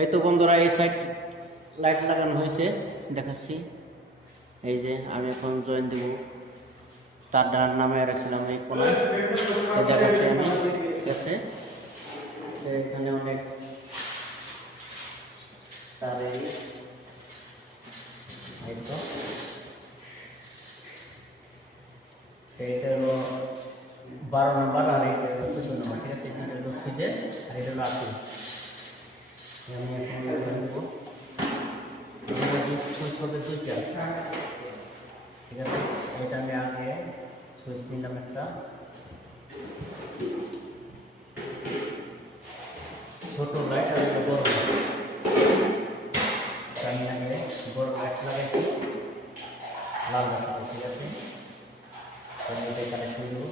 এই তো বন্ধুরা, এই সাইড লাইট লাগানো হয়েছে, দেখাচ্ছি। এই যে আমি এখন জয়েন দেব, তার ডান নামে রাখছিলাম এই কোনা, তো দেখাচ্ছি আমি। ঠিক আছে, এখানে অনেক তার এই তো এইটা হলো 12 নম্বর আর এইটা হলো 14 নম্বর। ঠিক আছে, এখানে হলো সুইচের আর এটা হলো আটটি। আমি এখন দেবো সুইচ হবে দুইটা। ঠিক আছে, এটা আমি আগে সুইচ দিলাম একটা, ছোট লাইট আর একটা বড় লাইট। আমি আগে বড় লাইট লাগাইছি লাল রাখা। ঠিক আছে, আমি এটা কানেকশন দেবো।